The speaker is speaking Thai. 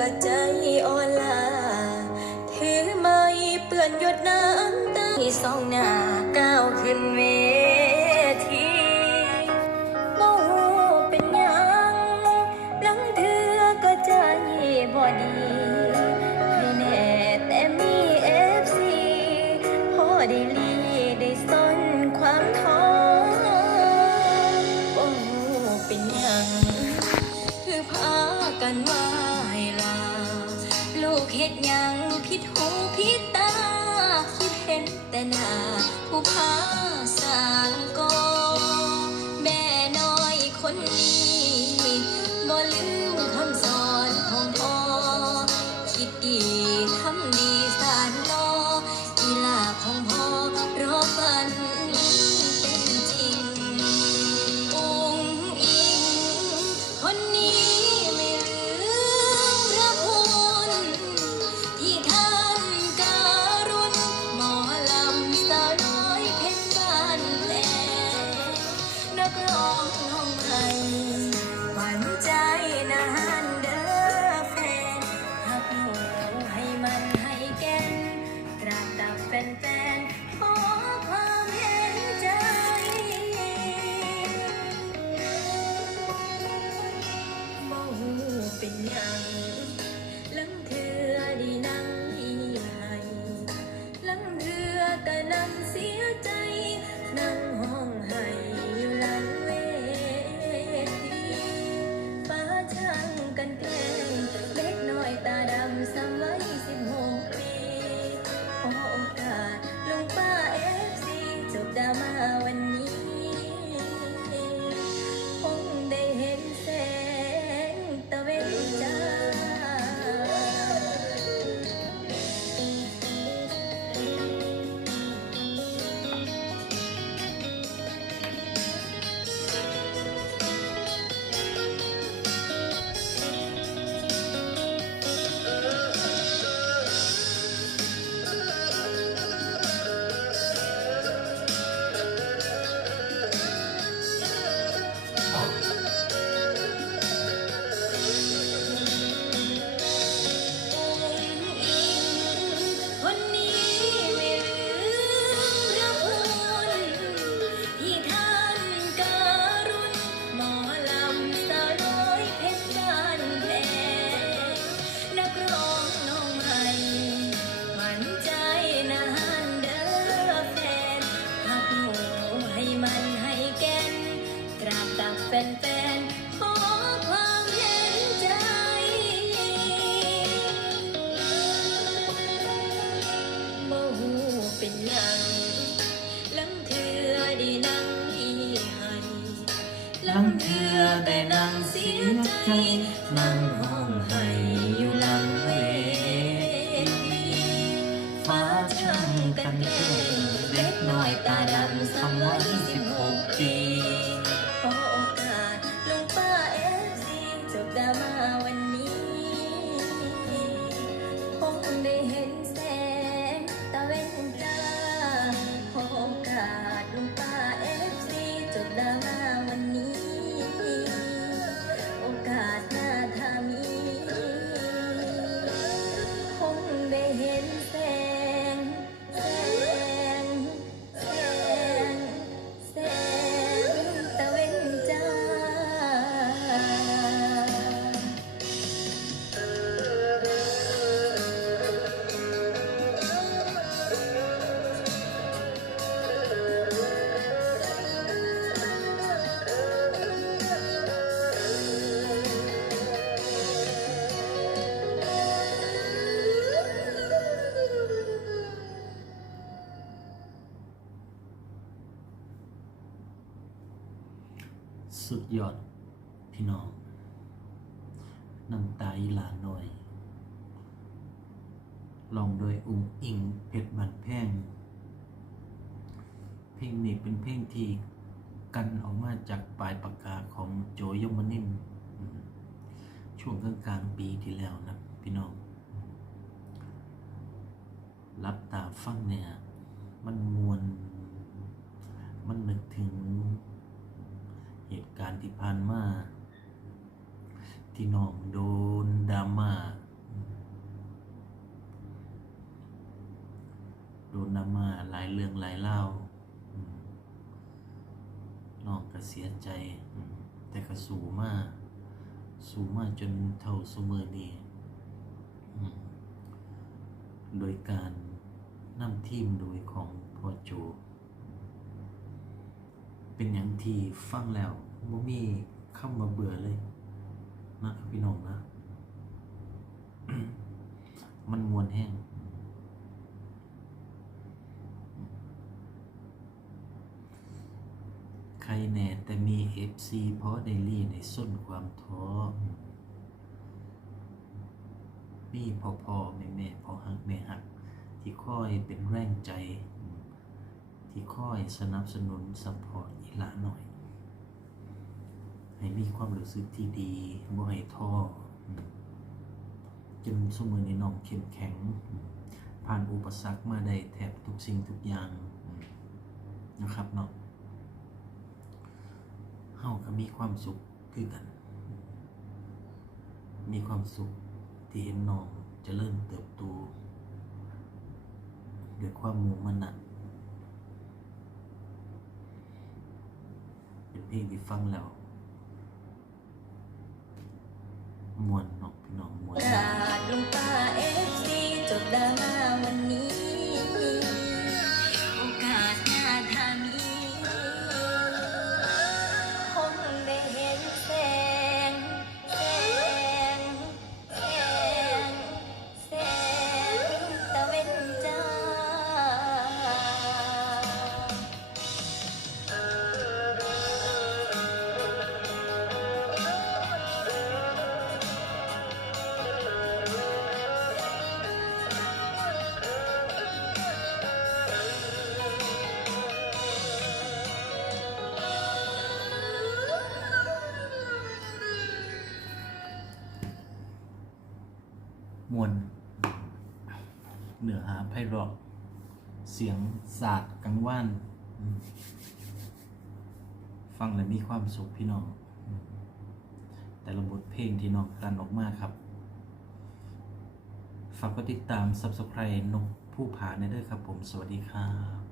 ก็ใจอ่อนลาถือไม่เปื้อนหยดน้ำตาที่สองหน้าก้าวขึ้นเวทีบ่โหเป็นยังหลังเธอก็ใจบ่ดีให้แน่แต่มีเอฟซีพอได้ลีได้ซ่อนความท้อโอ้เป็นยังคือพากันมา เห็ดยังผิดหูผิดตา คิดเห็นแต่หนาผู้พาสางกอแม่น้อยคนนี้บ่ลืมคำสอนของพ่อคิดดี Thấy. สุดยอด พี่น้องน้ำตาอีหลาหน่อยลองโดยอุ้งอิงเพชรบันแพงเพลงนี้เป็นเพลงที่กันออกมาจากปลายปากกาของโจยมนิ่มช่วงกลางกลางปีที่แล้วนะพี่น้อง รับตาฟังเนี่ย มันมวน มันนึกถึง เหตุการณ์ที่ผ่านมาที่น้องโดนดราม่าโดนดราม่าหลายเรื่องหลายเล่าน้องก็เสียใจ แต่ก็สูมากสูมากจนเท่าสมือนี้โดยการนำทีมโดยของพ่อโจ เป็นอย่างที่ฟังแล้วบ่มีคำมาเบื่อเลยนะพี่น้องนะ มันมวนแห้งใครแน่แต่มี FC เพราะไดลี่ในส้นความท้อมีพ่อพ่อแม่แม่พ่อหักแม่หัก ที่คอยเป็นแรงใจ ที่คอยสนับสนุนซัพพอร์ตอีหลาหน่อย ให้มีความรู้สึกที่ดีบ่ให้ท้อจนสมือในน้องเข้มแข็ง ผ่านอุปสรรคมาได้แทบทุกสิ่งทุกอย่างนะครับเนาะเฮาก็มีความสุขคือกัน มีความสุขที่เห็นน้องจะเริ่มเติบโตด้วยความมุ่งมั่นนะ เพลงที่ฟังแล้วมวนเนาะพี่น้องมวน มวลเนื้อหาไพเราะเสียงศาสตร์กังวาน ฟังแล้วมีความสุขพี่น้อง แต่ละบทเพลงที่น้องกันออกมาครับ ฝากกดติดตาม Subscribe นกผู้ผาในด้วยครับผม สวัสดีครับ